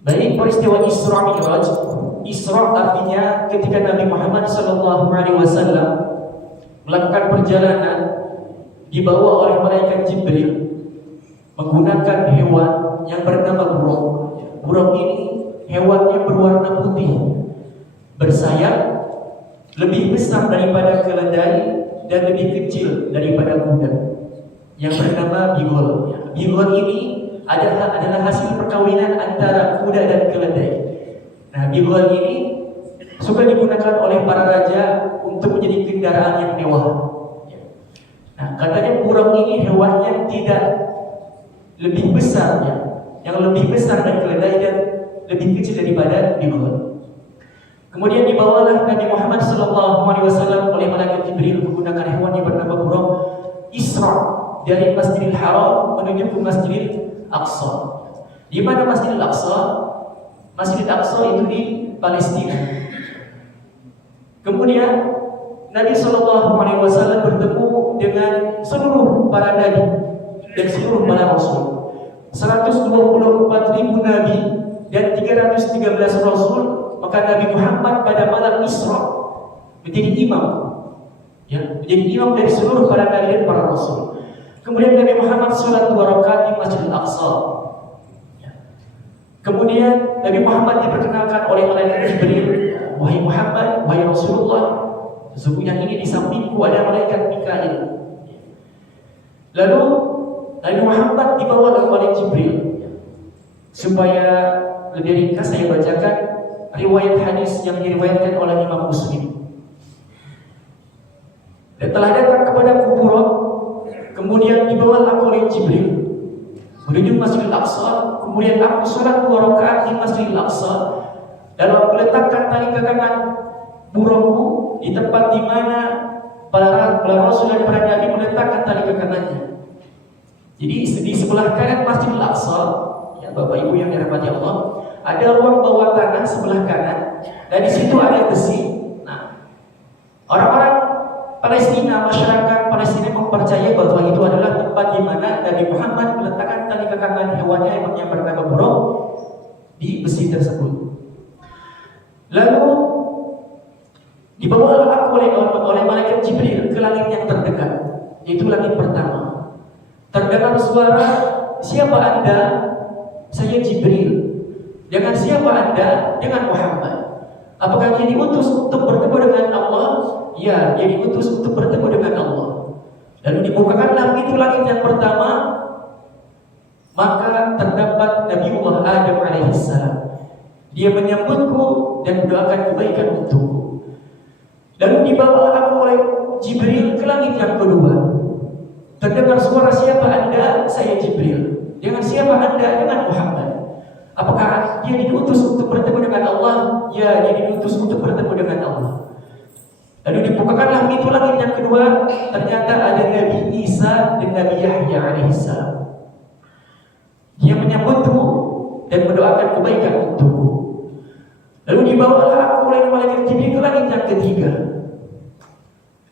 Baik peristiwa Isra Mi'raj. Isra artinya ketika Nabi Muhammad SAW melakukan perjalanan dibawa oleh malaikat Jibril menggunakan hewan yang bernama burung. Burung ini hewannya berwarna putih, bersayap, lebih besar daripada keledai dan lebih kecil daripada kuda, yang bernama bigol. Bigol ini adalah hasil perkawinan antara kuda dan keledai. Nah, bigol ini suka digunakan oleh para raja untuk menjadi kendaraan yang mewah. Nah, katanya burung ini hewannya tidak lebih besar, yang lebih besar dari keledai dan lebih kecil daripada bigol. Kemudian dibawalah Nabi Muhammad SAW oleh malaikat Jibril menggunakan hewan yang bernama burung Isra dari Masjidil Haram menuju ke Masjidil Aqsa. Di mana Masjidil Aqsa? Masjidil Aqsa itu di Palestina. Kemudian Nabi SAW bertemu dengan seluruh para nabi dan seluruh para rasul. 124.000 nabi dan 313 rasul. Maka Nabi Muhammad pada malam Isra menjadi imam, menjadi imam dari seluruh para nabi dan para rasul. Kemudian Nabi Muhammad sholat 2 rakaat di Masjidil Aqsa. Kemudian Nabi Muhammad diperkenalkan oleh malaikat Jibril, wahai Muhammad, wahai Rasulullah, sesungguhnya ini di sampingku ada malaikat Mikail. Lalu Nabi Muhammad dibawa oleh Jibril. Supaya lebih ringkas saya bacakan riwayat hadis yang diriwayatkan oleh Imam Muslim. Dan telah datang kepada kuburan, kemudian dibawa aku oleh Jibril menuju Masjidil Aqsa. Kemudian aku sholat 2 rakaat di Masjidil Aqsa. Lalu aku letakkan tali kekangan burungku di tempat di mana para rasul dan para nabi meletakkan tali kekangannya. Jadi di sebelah kanan Masjidil Aqsa, Bapak Ibu yang dirahmati Allah, ada ruang bawah tanah sebelah kanan, dan di situ ada besi. Nah, orang-orang Palestina, masyarakat Palestina mempercayai bahwa itu adalah tempat di mana Nabi Muhammad meletakkan tali kekangan hewannya yang bernama burung di besi tersebut. Lalu dibawalah aku oleh malaikat Jibril ke langit yang terdekat, yaitu langit pertama. Terdengar suara, siapa Anda? Saya Jibril. Dengan siapa Anda? Dengan Muhammad. Apakah dia diutus untuk bertemu dengan Allah? Ya, dia diutus untuk bertemu dengan Allah. Lalu dibukakanlah pintu langit yang pertama, maka terdapat Nabiullah Adam alaihissalam. Dia menyambutku dan mendoakan kebaikan untukku. Lalu dibawalah aku oleh Jibril ke langit yang kedua. Terdengar suara, siapa Anda? Saya Jibril. Dengan siapa Anda? Dengan Muhammad. Apakah dia diutus untuk bertemu dengan Allah? Ya, dia diutus untuk bertemu dengan Allah. Lalu dibukakanlah pintu langit yang kedua. Ternyata ada Nabi Isa dan Nabi Yahya alaihissalam. Dia menyambutku dan mendoakan kebaikan untukku. Lalu dibawalah aku oleh malaikat Jibril ke langit yang ketiga.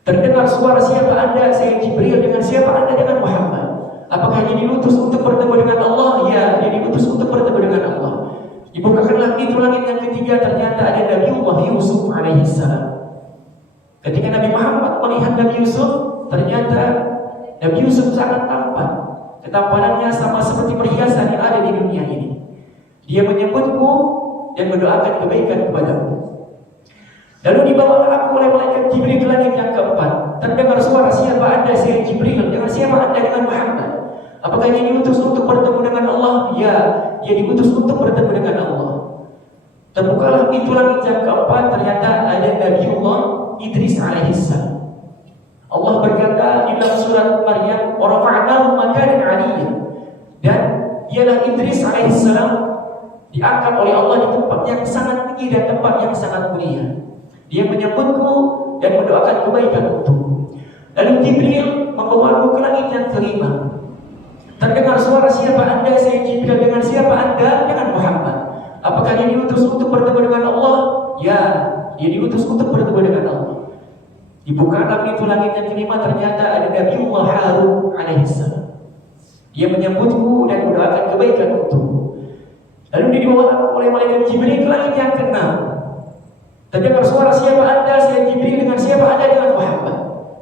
Terdengar suara, siapa Anda? Saya Jibril. Dengan siapa Anda? Dengan Muhammad. Apakah dia diutus untuk bertemu dengan Allah? Ya, dia diutus untuk bertemu dengan Allah. Dibukakanlah pintu langit yang ketiga. Ternyata ada Nabiullah Yusuf alaihissalam. Ketika Nabi Muhammad melihat Nabi Yusuf, ternyata Nabi Yusuf sangat tampan. Ketampanannya sama seperti perhiasan yang ada di dunia ini. Dia menyebutku dan mendoakan kebaikan kepadaku. Lalu dibawalah aku oleh malaikat Jibril ke langit yang keempat. Terdengar suara, siapa Anda? Saya Jibril. Dengan siapa Anda? Dengan Muhammad. Apakah dia diutus untuk bertemu dengan Allah? Ya, dia diutus untuk bertemu dengan Allah. Terbukalah pintu langit yang keempat. Ternyata ada Nabiullah Idris alaihissalam. Allah berkata di dalam surat Maryam, "Wa rafa'nahu makanan 'aliyyan." Dan ialah Idris alaihissalam diangkat oleh Allah di tempat yang sangat tinggi dan tempat yang sangat mulia. Dia menyebutku dan mendoakan kebaikan untukku. Lalu Jibril membawaku ke langit yang kelima. Terdengar suara, siapa Anda? Saya Jibril. Dengan siapa Anda? Dengan Muhammad. Apakah dia diutus untuk bertemu dengan Allah? Ya, dia diutus untuk bertemu dengan Allah. Dibukalah pintu langit yang kelima. Ternyata ada Nabiullah Harun alaihissalam. Dia menyambutku dan mendoakan kebaikan untukku. Lalu dibawa oleh malaikat Jibril ke langit yang keenam. Terdengar suara, siapa anda? Saya Jibril. Dengan siapa anda? Dengan Muhammad.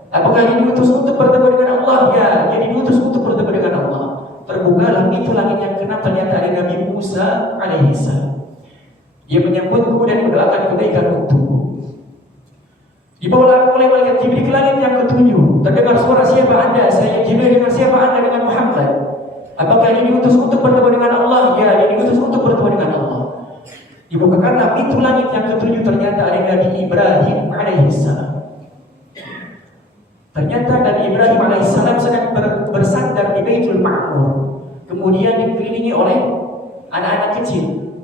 Apakah ini diutus untuk bertemu dengan Allah? Ya, jadi diutus untuk bertemu dengan Allah. Terbukalah itu langit yang keenam, ternyata ada Nabi Musa alaihissalam. Dia menyambutku dan mendoakan kebaikan untukku. Dibawa oleh malaikat Jibril ke langit yang ketujuh. Terdengar suara, siapa anda? Saya Jibril. Dengan siapa anda? Dengan Muhammad. Apakah ini diutus untuk bertemu dengan Allah? Ya, ini diutus untuk bertemu dengan Allah. Dibukakanlah pintu langit yang ketujuh, ternyata ada Nabi Ibrahim alaihissalam. Ternyata Nabi Ibrahim alaihissalam sedang bersandar di Baitul Ma'mur, kemudian dikelilingi oleh anak-anak kecil.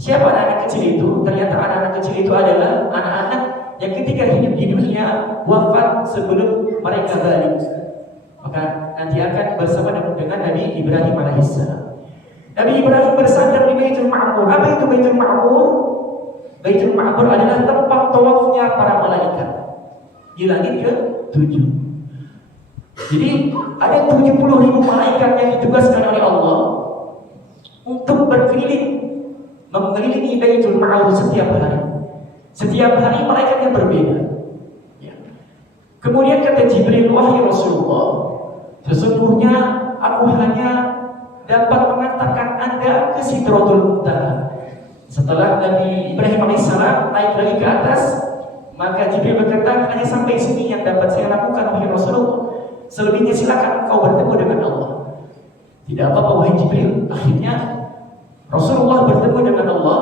Siapa anak-anak kecil itu? Ternyata anak-anak kecil itu adalah anak-anak yang ketika hidup di dunia wafat sebelum mereka balik. Maka nanti akan bersama dengan Nabi Ibrahim alaihissalam. Nabi Ibrahim bersandar di Baitul Ma'mur. Apa itu Baitul Ma'mur? Baitul Ma'mur adalah tempat tawafnya para malaikat di langit ke-7. Jadi ada 70.000 malaikat yang ditugaskan oleh Allah untuk berkeliling, mengelilingi Baitul Ma'mur setiap hari. Setiap hari malaikatnya berbeda. Kemudian kata Jibril, wahai Rasulullah, sesungguhnya aku hanya dapat mengantarkan anda ke Sidratul Muntaha. Setelah Nabi Ibrahim alaihissalam naik lagi ke atas, maka Jibril berkata, hanya sampai sini yang dapat saya lakukan wahai Rasulullah. Selebihnya silakan engkau bertemu dengan Allah. Tidak apa-apa wahai Jibril. Akhirnya Rasulullah bertemu dengan Allah,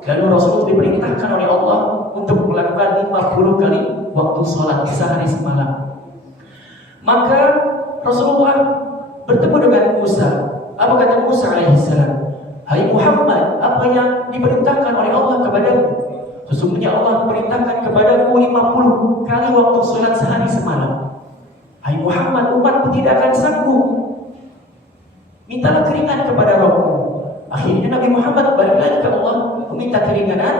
lalu Rasulullah diperintahkan oleh Allah untuk melakukan 50 kali waktu sholat sehari semalam. Maka Rasulullah bertemu dengan Musa. Apa kata Musa alaihissalam? Hai Muhammad, apa yang diperintahkan oleh Allah kepadamu? Sesungguhnya Allah memerintahkan kepadamu 50 kali waktu sholat sehari semalam. Hai Muhammad, umatku tidak akan sanggup. Mintalah keringan kepada Rabbmu. Akhirnya Nabi Muhammad balik lagi ke Allah meminta keringanan,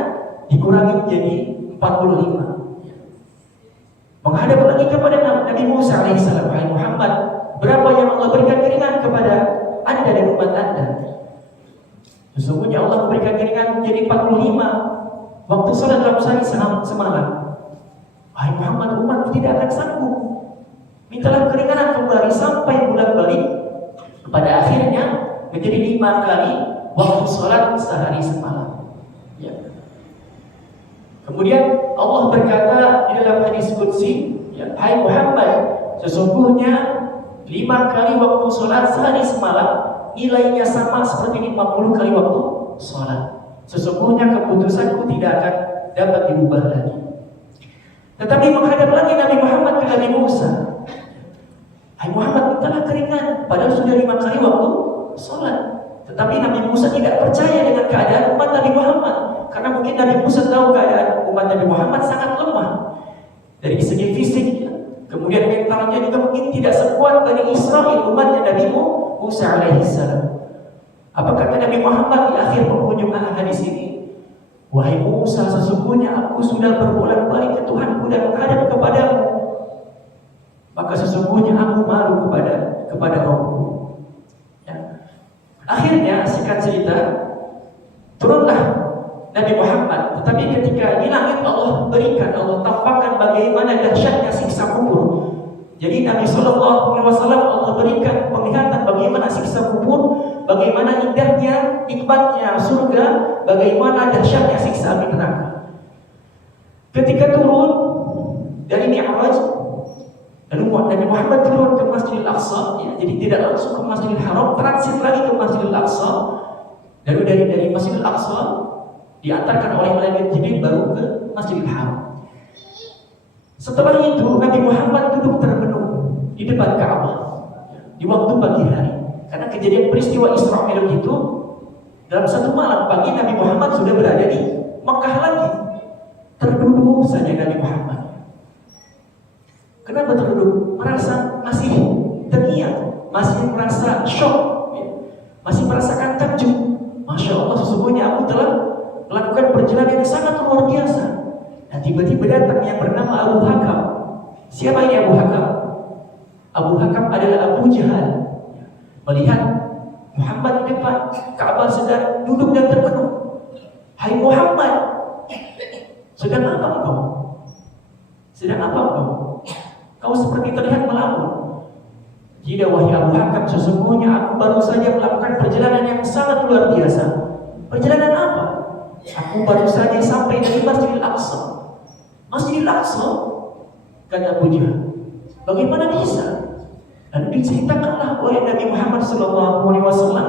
dikurangi menjadi 45. Menghadap lagi kepada Nabi Musa alaihissalam. Hai Muhammad, berapa yang Allah berikan keringan kepada anda dan umat anda? Sesungguhnya Allah memberikan keringan menjadi 45 waktu sholat dalam sehari semalam. Hai Muhammad, umat tidak akan sanggup. Mintalah keringanan kembali sampai bulan balik. Pada akhirnya menjadi 5 kali waktu sholat sehari semalam. Ya. Kemudian Allah berkata di dalam hadis qudsi, ya, hai Muhammad, sesungguhnya 5 kali waktu sholat sehari semalam nilainya sama seperti 50 kali waktu sholat. Sesungguhnya keputusanku tidak akan dapat diubah lagi. Tetapi menghadap lagi Nabi Muhammad ke Nabi Musa. Hai Muhammad, mintalah keringan, padahal sudah 5 kali waktu sholat. Tetapi Nabi Musa tidak percaya dengan keadaan umat Nabi Muhammad, karena mungkin Nabi Musa tahu keadaan umat Nabi Muhammad sangat lemah dari segi fisik, kemudian mentalnya juga mungkin tidak sekuat Bani Israel umatnya Nabi Musa alaihissalam. Apa kata Nabi Muhammad di akhir penghujung hadis ini? Wahai Musa, sesungguhnya aku sudah berbolak-balik ke Tuhanku dan menghadap kepadamu. Maka sesungguhnya aku malu kepada Rabbku. Ya. Akhirnya singkat cerita, turunlah Nabi Muhammad. Tetapi ketika di langit Allah tampakkan bagaimana dahsyatnya siksa kubur. Jadi Nabi SAW Allah berikan penglihatan bagaimana siksa kubur, bagaimana indahnya, nikmatnya surga, bagaimana dahsyatnya siksa api neraka. Ketika turun dari Mi'raj, lalu Nabi Muhammad turun ke Masjidil Aqsa, ya, jadi tidak langsung ke Masjidil Haram, transit lagi ke Masjidil Aqsa. Lalu dari Masjidil Aqsa diantarkan oleh malaikat Jibril baru ke Masjidil Haram. Setelah itu Nabi Muhammad duduk termenung di depan Ka'bah di waktu pagi hari. Karena kejadian peristiwa Isra Mi'raj itu dalam satu malam pagi Nabi Muhammad sudah berada di Mekah lagi. Terduduk saja Nabi Muhammad. Kenapa terduduk? Merasa masih terngiang, masih merasa shock, masih merasakan takjub. Masya Allah, sesungguhnya aku telah melakukan perjalanan yang sangat luar biasa. Nah, tiba-tiba datang yang bernama Abu Hakam. Siapa ini Abu Hakam? Abu Hakam adalah Abu Jahal. Melihat Muhammad di depan, Ka'bah sedang duduk dan terpenuh. Hai Muhammad, sedang apa engkau? Sedang apa engkau? Kau seperti terlihat melamun. Tidak, wahai Abu Hakam, sesungguhnya aku baru saja melakukan perjalanan yang sangat luar biasa. Perjalanan apa? Aku baru saja sampai dari Masjidil Aqsa. Masjidil Aqsa? Kata Abu Jahal. Bagaimana bisa? Lalu diceritakanlah oleh Nabi Muhammad SAW,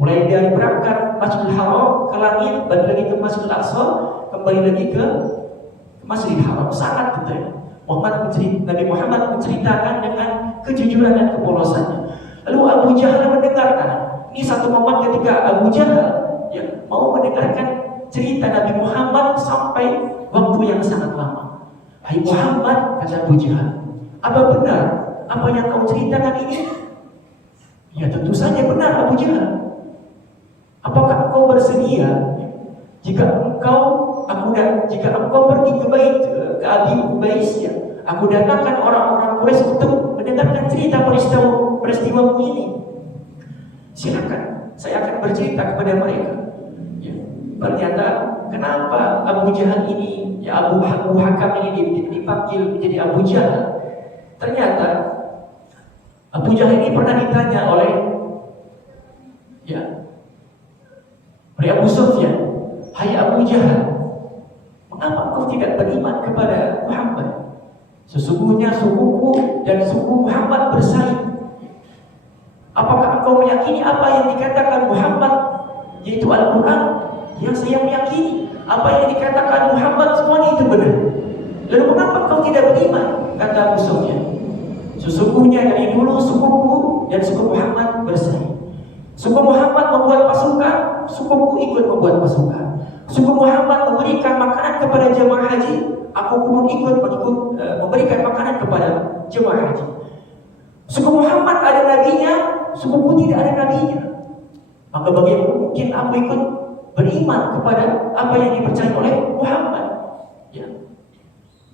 mulai dari berangkat Masjidil Haram ke langit, balik lagi ke Masjidil Aqsa, kembali lagi ke Masjidil Haram. Sangat detail. Nabi Muhammad menceritakan dengan kejujuran dan kepolosannya. Lalu Abu Jahal mendengarkan. Ini satu momen ketika Abu Jahal mau mendengarkan cerita Nabi Muhammad sampai waktu yang sangat lama. Hai Muhammad, kata Abu Jahal, apa benar apa yang kau ceritakan ini? Ya tentu saja benar Abu Jahal. Apakah engkau bersedia jika engkau pergi ke bait ke Abi Ubais, aku datangkan orang-orang Quraisy untuk mendengarkan cerita peristiwa ini. Silakan, saya akan bercerita kepada mereka. Ya, ternyata kenapa Abu Jahal ini, Abu Hakam ini dipanggil menjadi Abu Jahal? Ternyata Abu Jahal ini pernah ditanya oleh Abu Sufyan, hai Abu Jahal, mengapa kau tidak beriman kepada Muhammad? Sesungguhnya sukuku dan suku Muhammad bersaing. Apakah engkau meyakini apa yang dikatakan Muhammad, yaitu Al-Quran? Yang saya meyakini apa yang dikatakan Muhammad semuanya itu benar. Lalu mengapa kau tidak beriman? Kata Abu Sufyan, sesungguhnya dari dulu sukuku dan suku Muhammad bersaing. Suku Muhammad membuat pasukan, sukuku ikut membuat pasukan. Suku Muhammad memberikan makanan kepada jemaah haji, aku pun ikut memberikan makanan kepada jemaah haji. Suku Muhammad ada nabinya, sukuku tidak ada nabinya. Maka bagaimana mungkin aku ikut beriman kepada apa yang dipercayai oleh Muhammad? Ya.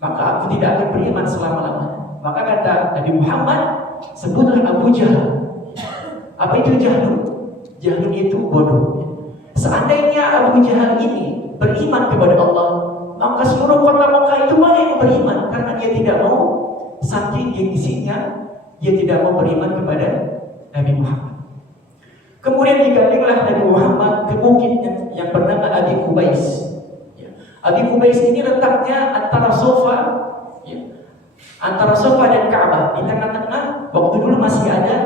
Maka aku tidak akan beriman selama-lamanya. Maka kata Nabi Muhammad, sebutlah Abu Jahal. Apa itu Jahlun? Jahlun itu bodoh. Seandainya Abu Jahal ini beriman kepada Allah, maka seluruh kota Mekah itu banyak yang beriman, karena dia tidak mau, saking gengsinya, dia tidak mau beriman kepada Nabi Muhammad. Kemudian digandenglah Nabi Muhammad ke bukit yang bernama Abi Qubais. Abi Qubais ini letaknya antara Safa dan Ka'bah, di tengah-tengah. Waktu dulu masih ada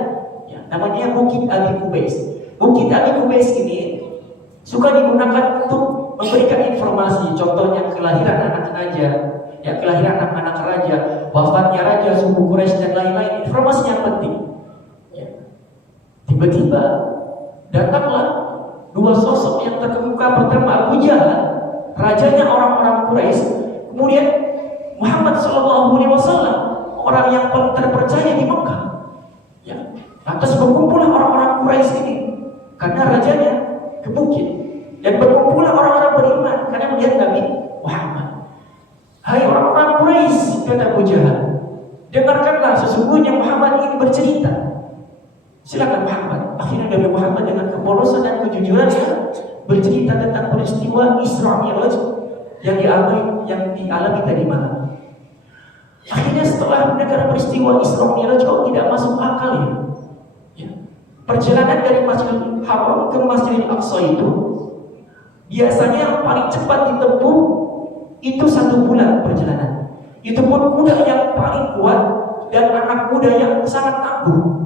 namanya Bukit Abi Qubais. Bukit Abi Qubais ini suka digunakan untuk memberikan informasi, contohnya kelahiran anak raja, kelahiran anak-anak raja, wafatnya raja, suku Quraisy dan lain-lain, informasi yang penting. Tiba-tiba datanglah dua sosok yang terkemuka. Pertama Abu Jahal, rajanya orang-orang Quraisy. Kemudian Muhammad SAW, orang yang paling terpercaya di Mekah. Lantas berkumpullah orang-orang Quraisy ini karena rajanya ke bukit, dan berkumpullah orang-orang beriman karena melihat Nabi Muhammad. Hai orang-orang Quraisy, kata Abu Jahal, dengarkanlah, sesungguhnya Muhammad ini bercerita. Silakan Muhammad. Akhirnya Nabi Muhammad dengan kepolosan dan kejujurannya bercerita tentang peristiwa Isra Mi'raj yang dialami tadi malam. Akhirnya setelah mendengar peristiwa Isra Mi'raj, tidak masuk akal ya. Perjalanan dari Masjidil Haram ke Masjidil Aqsa itu biasanya yang paling cepat ditempuh itu 1 bulan perjalanan. Itu pun kuda yang paling kuat dan anak muda yang sangat tangguh.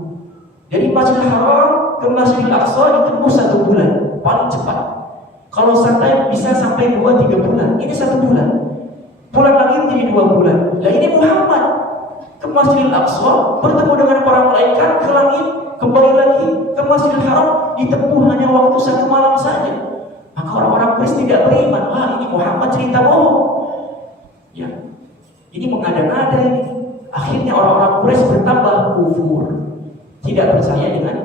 Dari Masjidil Haram ke Masjidil Aqsa ditempuh 1 bulan paling cepat. Kalau santai bisa sampai 2-3 bulan. Ini 1 bulan. Pulang lagi menjadi 2 bulan. Nah ini Muhammad ke Masjidil Aqsa, bertemu dengan para malaikat, ke langit, kembali lagi ke Masjidil Haram, ditempuh hanya waktu 1 malam saja. Maka orang-orang Quraisy tidak beriman. Wah, ini Muhammad cerita bohong. Ya, ini mengada-ngada ini. Akhirnya orang-orang Quraisy bertambah kufur, tidak percaya dengan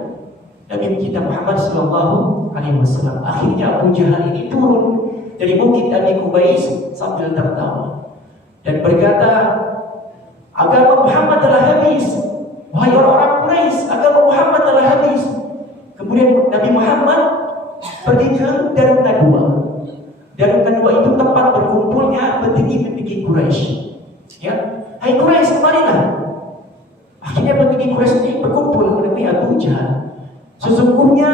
Nabi kita Muhammad SAW. Akhirnya Abu Jahal ini turun dari bukit Abi Qubais sambil tertawa dan berkata, agama Muhammad telah habis. Wahai orang-orang Quraisy, agama Muhammad telah habis. Kemudian Nabi Muhammad pergi ke Darun Nadwa. Darun Nadwa itu tempat berkumpulnya petinggi-petinggi Quraisy. Ya, hai Quraisy, kemarilah. Akhirnya petinggi Quraisy ini berkumpul menemui Abu Jahal. Sesungguhnya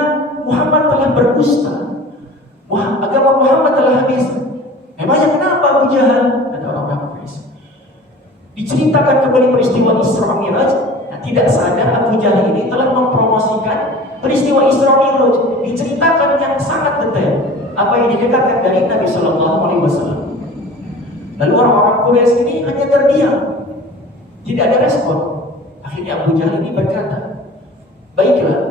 Muhammad telah berdusta. Agama Muhammad telah habis. Memangnya kenapa Abu Jahal? Kata orang-orang Quraisy. Diceritakan kembali peristiwa Isra Mi'raj. Nah, tidak sadar Abu Jahal ini telah mempromosikan peristiwa Isra Mi'raj. Diceritakan yang sangat detail apa yang didekatkan dari Nabi Sallallahu Alaihi Wasallam. Lalu orang-orang Quraisy ini hanya terdiam, tidak ada respon. Akhirnya Abu Jahal ini berkata, baiklah,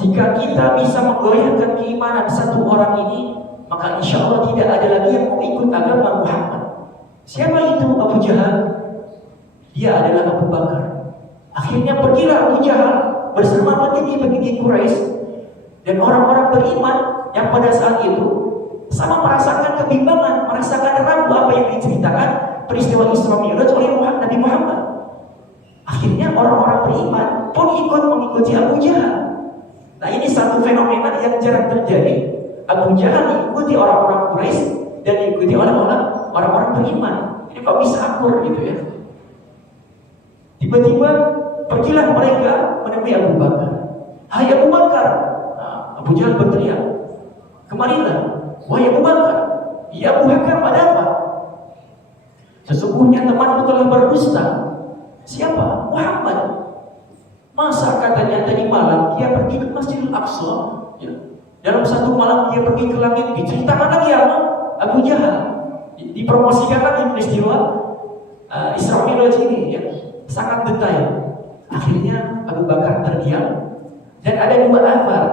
jika kita bisa menggoyahkan keimanan satu orang ini, maka insya Allah tidak ada lagi yang mau ikut agama Muhammad. Siapa itu Abu Jahal? Dia adalah Abu Bakar. Akhirnya pergilah Abu Jahal bersama petinggi-petinggi Quraisy dan orang-orang beriman yang pada saat itu sama merasakan kebimbangan, merasakan ragu apa yang diceritakan peristiwa Isra Mi'raj oleh Nabi Muhammad. Akhirnya orang-orang beriman pun ikut mengikuti Abu Jahal. Nah, ini satu fenomena yang jarang terjadi. Abu Jahal diikuti orang-orang Quraisy dan diikuti oleh orang-orang beriman. Ini kok bisa akur gitu ya? Tiba-tiba pergilah mereka menemui Abu Bakar. Hai Abu Bakar. Nah, Abu Jahal berteriak, kemarilah. Wahai Abu Bakar. Ya Abu Bakar, ada apa? Sesungguhnya temanmu telah berdusta. Siapa? Muhammad. Masa katanya tadi malam dia pergi ke Masjidil Aqsa, ya. Dalam satu malam dia pergi ke langit, diceritakan lagi apa? Abu Jahal. Dipromosikan lagi peristiwa Isra Mi'raj ini, ya. Sangat detail. Akhirnya Abu Bakar terdiam dan ada dua athar.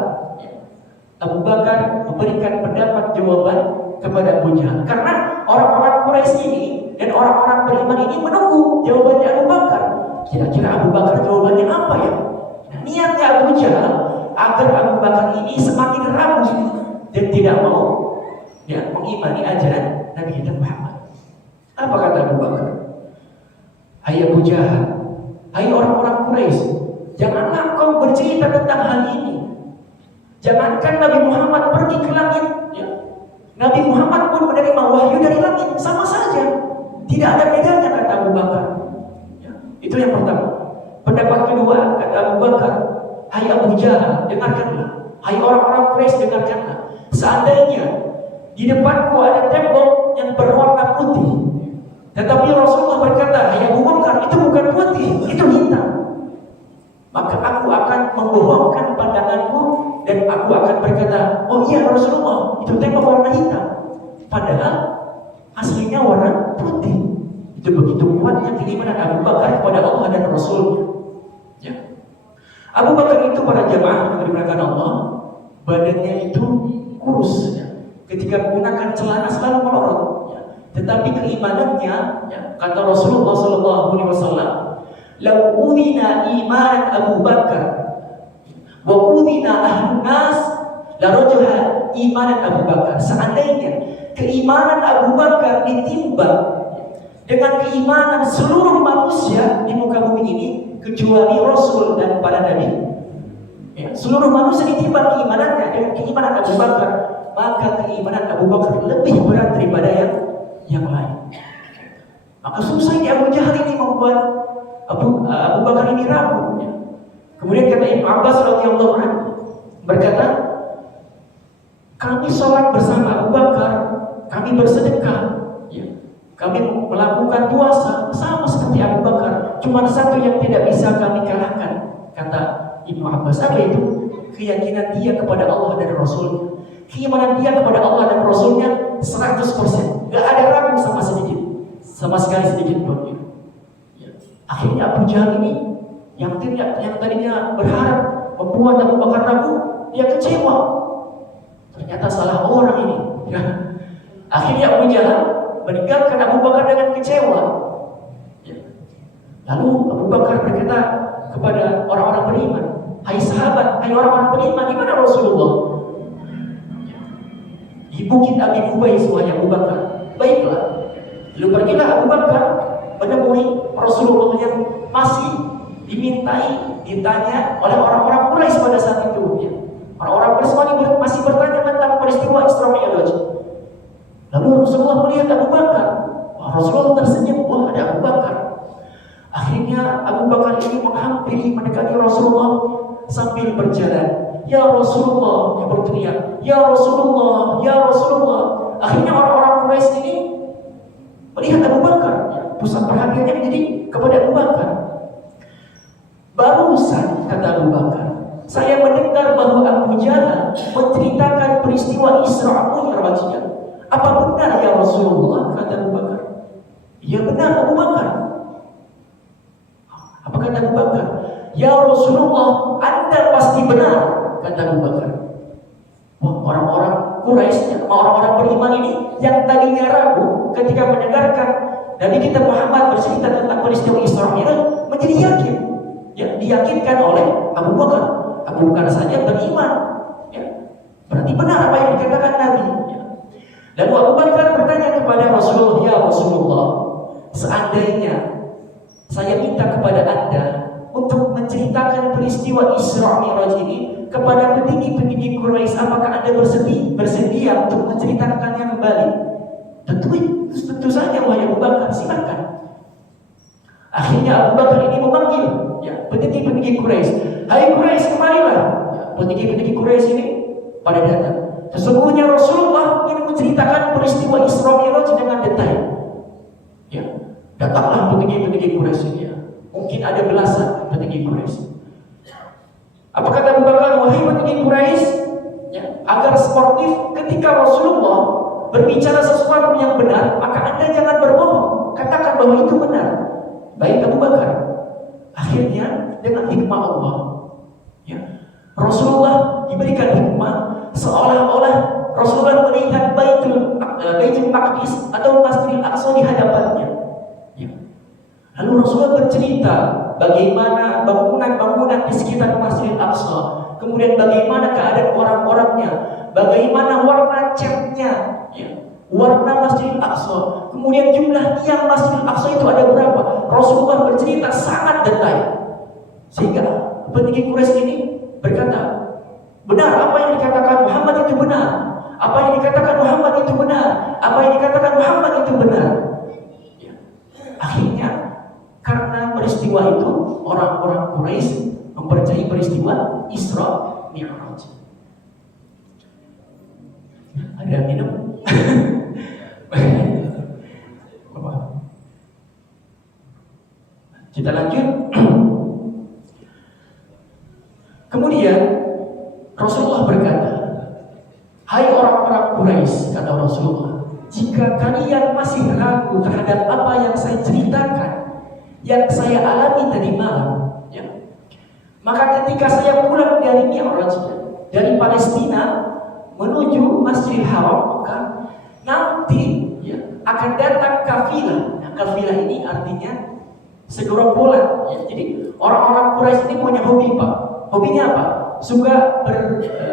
Abu Bakar memberikan pendapat jawaban kepada Abu Jahal karena orang-orang Quraisy ini dan orang-orang beriman ini menunggu jawabannya Abu Bakar. Kira-kira Abu Bakar jawabannya apa ya? Nah, niatnya Abu Jahal agar Abu Bakar ini semakin ragu dan tidak mau ya mengimani ajaran Nabi kita Muhammad. Apa kata Abu Bakar? Hai Abu Jahal, hai orang-orang Quraisy, janganlah kau bercerita tentang hal ini. Jangankan Nabi Muhammad pergi ke langit, ya. Nabi Muhammad pun menerima wahyu dari langit, sama saja. Tidak ada bedanya, kata Abu Bakar. Ya, itu yang pertama. Pendapat kedua, kata Abu Bakar, hai Abu Jahal, dengarkanlah. Hai orang-orang Quraisy, dengarkanlah. Seandainya di depanku ada tembok yang berwarna putih, tetapi Rasulullah berkata, hai Abu Bakar, itu bukan putih, itu hitam, maka aku akan membohongkan pandanganku dan aku akan berkata, oh iya Rasulullah, itu tembok warna hitam, padahal aslinya warna putih. Itu begitu kuatnya keimanan Abu Bakar kepada Allah dan Rasulnya. Ya. Abu Bakar itu para jamaah yang dimuliakan Allah, badannya itu kurus, ya. Ketika menggunakan celana selalu melorot, ya. Tetapi keimanannya, ya, kata Rasulullah SAW, "Lau udhina iman Abu Bakar, wa udhina ahlun nas, la rajaha imanan Abu Bakar." Seandainya keimanan Abu Bakar ditimbang dengan keimanan seluruh manusia di muka bumi ini kecuali Rasul dan para nabi, ya, seluruh manusia ditimbang keimanannya dengan keimanan Abu Bakar, maka keimanan Abu Bakar lebih berat daripada yang lain. Maka susahnya Abu Jahal ini membuat Abu Bakar ini ragu, ya. Kemudian kata Ibnu Abbas radhiyallahu anhu berkata, kami sholat bersama Abu Bakar, kami bersedekah, ya. Kami melakukan puasa sama seperti Abu Bakar. Cuma satu yang tidak bisa kami kalahkan, kata Ibnu Abbas. Apa itu? Keyakinan dia kepada Allah dan Rasul. Keimanan dia kepada Allah dan Rasulnya 100%. Gak ada ragu sama sedikit, sama sekali sedikit pun. Ya. Akhirnya Abu Jahal ini yang tadinya berharap membuat Abu Bakar ragu, dia kecewa. Ternyata salah orang ini. Ya. Akhirnya Abu Jahal meninggalkan Abu Bakar dengan kecewa. Ya. Lalu Abu Bakar berkata kepada orang-orang beriman, hai sahabat, hai orang-orang beriman, di mana Rasulullah? Ya. Di bukit Abi Qubais, wahai Abu Bakar. Baiklah. Lalu pergilah Abu Bakar menemui Rasulullah yang masih ditanya oleh orang-orang Quraisy pada saat itu. Ya. Orang-orang Quraisy masih bertanya tentang peristiwa Isra Mi'raj. Lalu Rasulullah melihat Abu Bakar. Rasulullah tersenyum, wah ada Abu Bakar. Akhirnya Abu Bakar ini menghampiri mendekati Rasulullah sambil berjalan. Ya Rasulullah, dia berteriak, Ya Rasulullah, Ya Rasulullah. Akhirnya orang-orang Quraisy ini melihat Abu Bakar. Ya, pusat perhatiannya menjadi kepada Abu Bakar. Barusan kata Abu Bakar, saya mendengar bahwa Abu Jahal menceritakan peristiwa Isra Mi'rajnya. Apa benar ya Rasulullah? Kata Abu Bakar. Ya benar Abu Bakar. Apa kata Abu Bakar? Ya Rasulullah, Anda pasti benar. Kata Abu Bakar. Wah, orang-orang Quraisy, orang-orang beriman ini yang tadinya ragu ketika mendengarkan Nabi kita Muhammad bercerita tentang peristiwa Isra Mi'raj menjadi yakin. Ya, diyakinkan oleh Abu Bakar. Abu Bakar saja beriman. Ya, berarti benar apa yang dikatakan Nabi. Ya. Lalu Abu Bakar bertanya kepada Rasulullah, ya Rasulullah, seandainya saya minta kepada Anda untuk menceritakan peristiwa Isra Mi'raj ini kepada petinggi-petinggi Quraisy, apakah Anda bersedia untuk menceritakannya kembali? Tentu saja wahai Abu Bakar, silakan. Akhirnya Abu Bakar ini memanggil petinggi-petinggi Quraisy. Hai Quraisy, kemarilah. Ya, petinggi-petinggi Quraisy ini pada datang. Sesungguhnya Rasulullah ingin menceritakan peristiwa Isra Mi'raj dengan detail. Ya, datanglah petinggi-petinggi Quraisy ini. Ya. Mungkin ada belasan petinggi Quraisy. Apa kata Abu Bakar? Wahai petinggi Quraisy, ya, agar sportif ketika Rasulullah berbicara sesuatu yang benar, maka Anda jangan berbohong. Katakan bahwa itu benar. Baik Abu Bakar. Akhirnya dengan hikmah Allah, ya, Rasulullah diberikan hikmah seolah-olah Rasulullah melihat Baitul Maqdis atau Masjidil Aqsa di hadapannya. Ya. Lalu Rasulullah bercerita bagaimana bangunan-bangunan di sekitar Masjidil Aqsa, kemudian bagaimana keadaan orang-orangnya, bagaimana warna catnya, ya, warna Masjidil Aqsa, kemudian jumlah tiang Masjidil Aqsa itu ada berapa. Rasulullah bercerita sangat detail sehingga petinggi Quraisy ini berkata, benar apa yang dikatakan Muhammad itu benar, apa yang dikatakan Muhammad itu benar, apa yang dikatakan Muhammad itu benar. Ya. Akhirnya karena peristiwa itu orang-orang Quraisy mempercayai peristiwa Isra Mi'raj. Ada minum? Kita lanjut. Kemudian Rasulullah berkata, hai orang-orang Quraisy, kata Rasulullah, jika kalian masih ragu terhadap apa yang saya ceritakan, yang saya alami tadi malam, ya, maka ketika saya pulang dari Mi'raj, dari Palestina menuju Masjidil Haram, maka nanti, ya, akan datang kafilah. Nah, kafilah ini artinya segerombolan. Ya, jadi orang-orang Quraisy ini punya hobi, Pak. Hobinya apa? Suka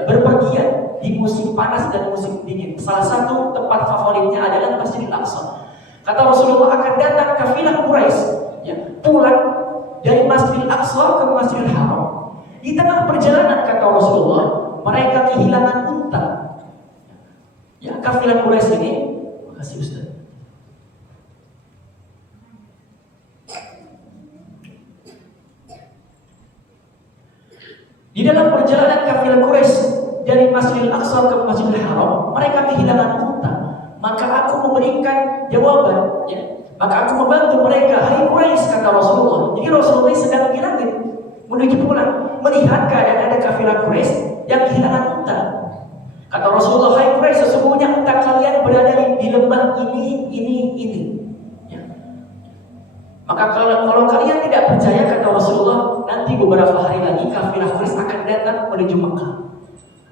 berpergian di musim panas dan musim dingin. Salah satu tempat favoritnya adalah Masjidil Aqsa. Kata Rasulullah akan datang kafilah Quraisy, ya, pulang dari Masjidil Aqsa ke Masjidil Haram. Di tengah perjalanan, kata Rasulullah, mereka kehilangan unta. Ya, kafilah Quraisy ini, makasih Ustaz. Di dalam perjalanan kafilah Quraisy dari Masjidil Aqsa ke Masjidil Haram, mereka kehilangan unta. Maka aku memberikan jawaban, ya. Maka aku membantu mereka. Hai Quraisy, kata Rasulullah. Jadi Rasulullah sedang di langit menuju pulang, melihat keadaan ada kafilah Quraisy yang kehilangan unta. Kata Rasulullah, hai Quraisy, sesungguhnya unta kalian berada di lembah ini. Ya. Maka kalau kalian tidak percaya, kata Rasulullah, nanti beberapa hari lagi kafilah Quraisy akan datang menuju Mekah.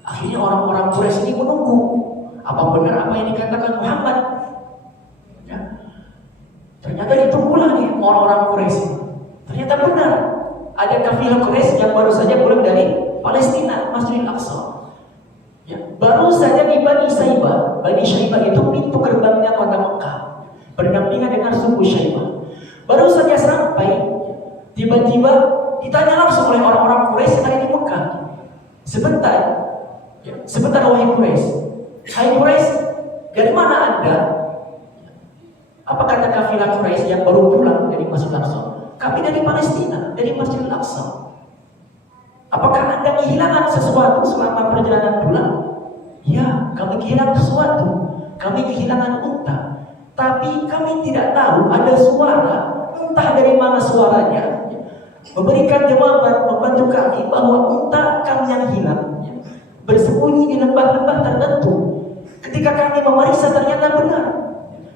Akhirnya orang-orang Quraisy ini menunggu, apa benar apa yang dikatakan Muhammad. Ya. Ternyata itu pula nih orang-orang Quraisy. Ternyata benar, ada kafilah Quraisy yang baru saja pulang dari Palestina, Masjidil Aqsa. Ya, baru saja di Bani Syaibah. Bani Syaibah itu pintu gerbangnya kota Mekah, berdampingan dengan suku Syaibah. Baru saja sampai, tiba-tiba ditanya langsung oleh orang-orang Quraisy yang ada di Mekah. Sebentar wahai Quraisy. Hai Quraisy, dari mana Anda? Apa kata kafilah Quraisy yang baru pulang dari Masjidil Aqsa? Kami dari Palestina, dari Masjidil Aqsa. Apakah Anda kehilangan sesuatu selama perjalanan pulang? Ya, kami kehilangan sesuatu. Kami kehilangan unta. Tapi kami tidak tahu ada suara, entah dari mana suaranya, memberikan jawaban, membantu kami bahwa unta kami yang hilang bersembunyi di lembah-lembah tertentu. Ketika kami memeriksa ternyata benar,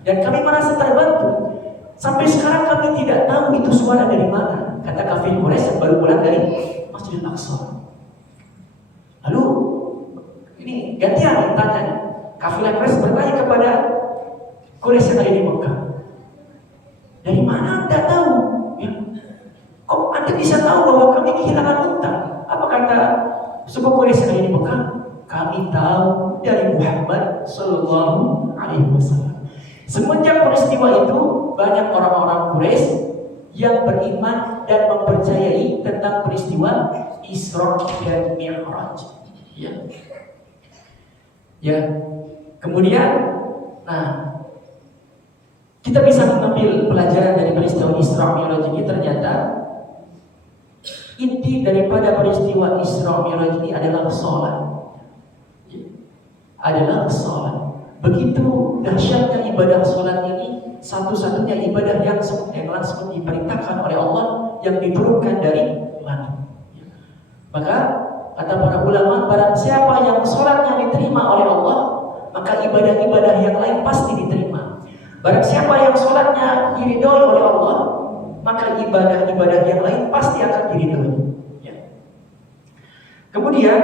dan kami merasa terbantu. Sampai sekarang kami tidak tahu itu suara dari mana, kata kafir Quraisy yang baru pulang dari Masjidil Aqsa. Lalu ini gantian tanya, kafilah Quraisy bertanya kepada Quraisy yang ada di Mekah, dari mana Anda tahu? Ya. Kok Anda bisa tahu bahwa kami kehilangan unta? Apa kata suku Quraisy yang ada di Mekah? Kami tahu dari Muhammad Sallallahu Alaihi Wasallam. Semenjak peristiwa itu, banyak orang-orang Quraisy yang beriman dan mempercayai tentang peristiwa Isra dan Mi'raj. Ya. Kemudian, kita bisa mengambil pelajaran dari peristiwa Isra Mi'raj ini. Ternyata inti daripada peristiwa Isra Mi'raj ini adalah sholat. Begitu dahsyatnya ibadah sholat ini, satu-satunya ibadah yang langsung diperintahkan oleh Allah, yang diturunkan dari langit. Maka kata para ulama, barang siapa yang sholatnya diterima oleh Allah, maka ibadah-ibadah yang lain pasti diterima. Barang siapa yang sholatnya diridhoi oleh Allah, maka ibadah-ibadah yang lain pasti akan diridhoi. Kemudian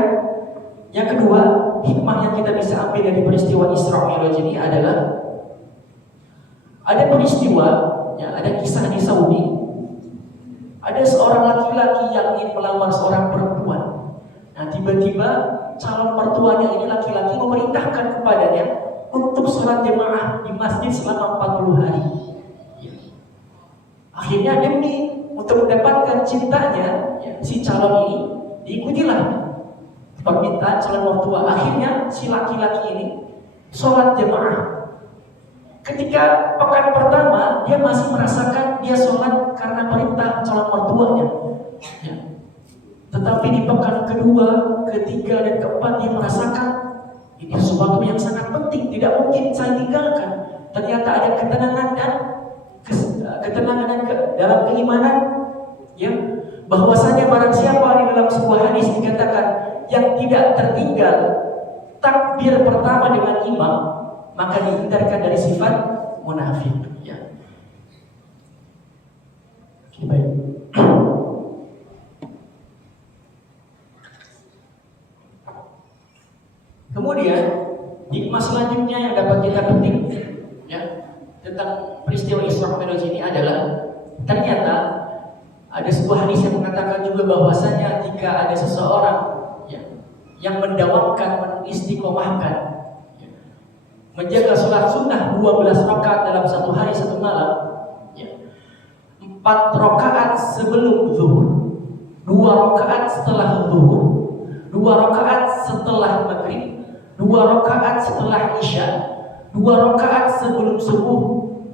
yang kedua, hikmah yang kita bisa ambil dari peristiwa Isra Mi'raj ini adalah ada peristiwa, ada kisah di Saudi. Ada seorang laki-laki yang ingin melamar seorang perempuan. Tiba-tiba calon mertuanya ini laki-laki memerintahkan kepadanya untuk sholat jemaah di masjid selama 40 hari. Akhirnya demi untuk mendapatkan cintanya si calon ini, diikutilah permintaan calon mertua. Akhirnya si laki-laki ini sholat jemaah. Ketika pekan pertama dia masih merasakan dia sholat karena perintah calon mertuanya. Tetapi di pekan kedua, ketiga, dan keempat dia merasakan ini sesuatu yang sangat penting, tidak mungkin saya tinggalkan. Ternyata ada ketenangan dan dalam keimanan, bahwasanya barang siapa di dalam sebuah hadis dikatakan yang tidak tertinggal takbir pertama dengan imam, maka dihindarkan dari sifat munafik. Oke, baik. Kemudian hikmah selanjutnya yang dapat kita petik tentang peristiwa Isra Mi'raj ini adalah ternyata ada sebuah hadis yang mengatakan juga bahwasanya jika ada seseorang yang mendawamkan, mengistiqomahkan, menjaga sholat sunnah 12 rakaat dalam satu hari satu malam, 4 rakaat sebelum zuhur, 2 rakaat setelah zuhur, 2 rakaat setelah maghrib, 2 rakaat setelah isya, 2 rakaat sebelum subuh,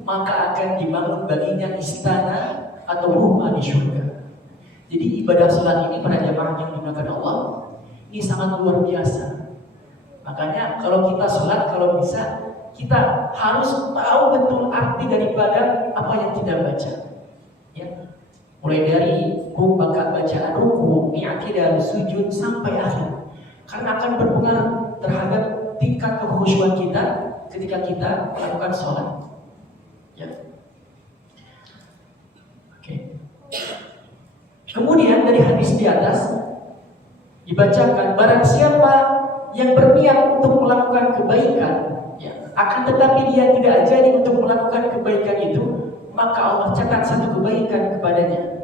maka akan dibangun baginya istana atau rumah di surga. Jadi ibadah sholat ini pada jamaah yang dimuliakan Allah ini sangat luar biasa. Makanya kalau kita sholat, kalau bisa kita harus tahu betul arti daripada apa yang kita baca. Mulai dari bacaan ruku, i'tidal, sujud sampai akhir. Karena akan berpengaruh terhadap tingkat kekhusyuan kita ketika kita melakukan sholat. Kemudian dari hadis di atas dibacakan, barang siapa yang berniat untuk melakukan kebaikan, akan tetapi dia tidak jadi untuk melakukan kebaikan itu, maka Allah catat satu kebaikan kepadanya.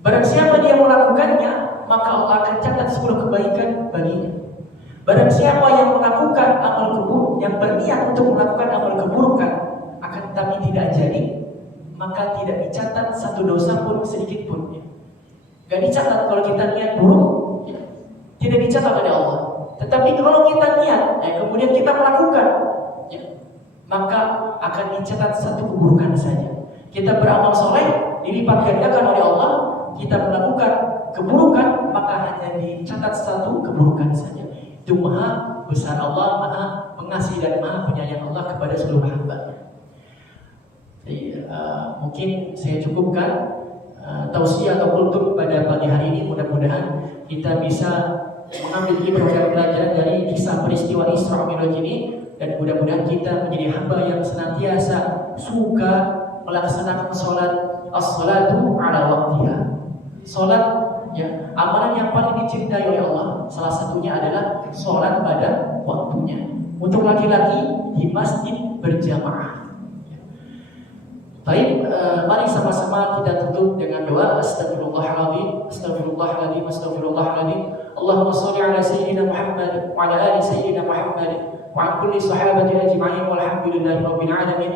Barang siapa dia melakukannya, maka Allah akan catat 10 kebaikan baginya. Barang siapa yang melakukan amal keburukan, yang berniat untuk melakukan amal keburukan, akan tetapi tidak jadi, maka tidak dicatat satu dosa pun sedikit pun. Gak dicatat kalau kita niat buruk, ya, tidak dicatat oleh Allah. Tetapi kalau kita niat, kemudian kita melakukan, ya, maka akan dicatat satu keburukan saja. Kita beramal soleh, dilipat gandakan oleh Allah. Kita melakukan keburukan, maka hanya dicatat satu keburukan saja. Itu maha besar Allah, maha pengasih dan maha penyayang Allah kepada seluruh hamba. Jadi, mungkin saya cukupkan tausiah atau kultur pada pagi hari ini. Mudah-mudahan kita bisa mengambil ibrah dan pelajaran dari kisah peristiwa Isra Mi'raj ini, dan mudah-mudahan kita menjadi hamba yang senantiasa suka melaksanakan sholat, as-salatu ala waktiha. Sholat, ya, amalan yang paling dicintai oleh Allah. Salah satunya adalah sholat pada waktunya. Untuk laki-laki di masjid berjamaah. Baik, mari sama-sama kita tutup dengan doa. Astaghfirullahaladzim, astaghfirullahaladzim, astaghfirullahaladzim. Allahumma sholli ala sayyidina Muhammad wa ala ali sayyidina Muhammad wa ala kulli sahabati ajma'in walhamdulillahi rabbil alamin.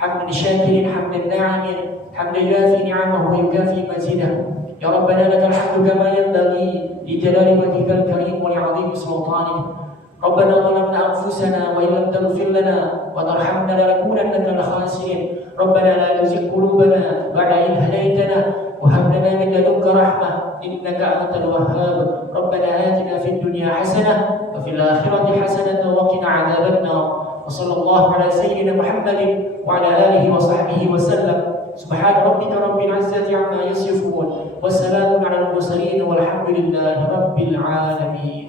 Hamdan syakirin, hamdan na'imin, hamdan yuafi ni'amahu wa yukafi mazidah. Ya Rabbana lakal hamdu kama yanbaghi li jalali wajhikal karim wa li'azimi sultanik. Rabbana zalamna anfusana wa illam taghfir lana wa tarhamna lanakunanna minal khasirin. Rabbana la tuzigh qulubana ba'da idh hadaytana wa hab lana min ladunka rahmah innaka antal wahhab. Rabbana atina fid dunya hasanah wa fil akhirati hasanah wa qina adzaban nar. Wa sallallahu ala sayyidina Muhammadin wa ala alihi wa sahbihi wa sallam. Subhana rabbika rabbil izzati amma yasifun wa salamun ala al mursalin walhamdulillahi rabbil alamin.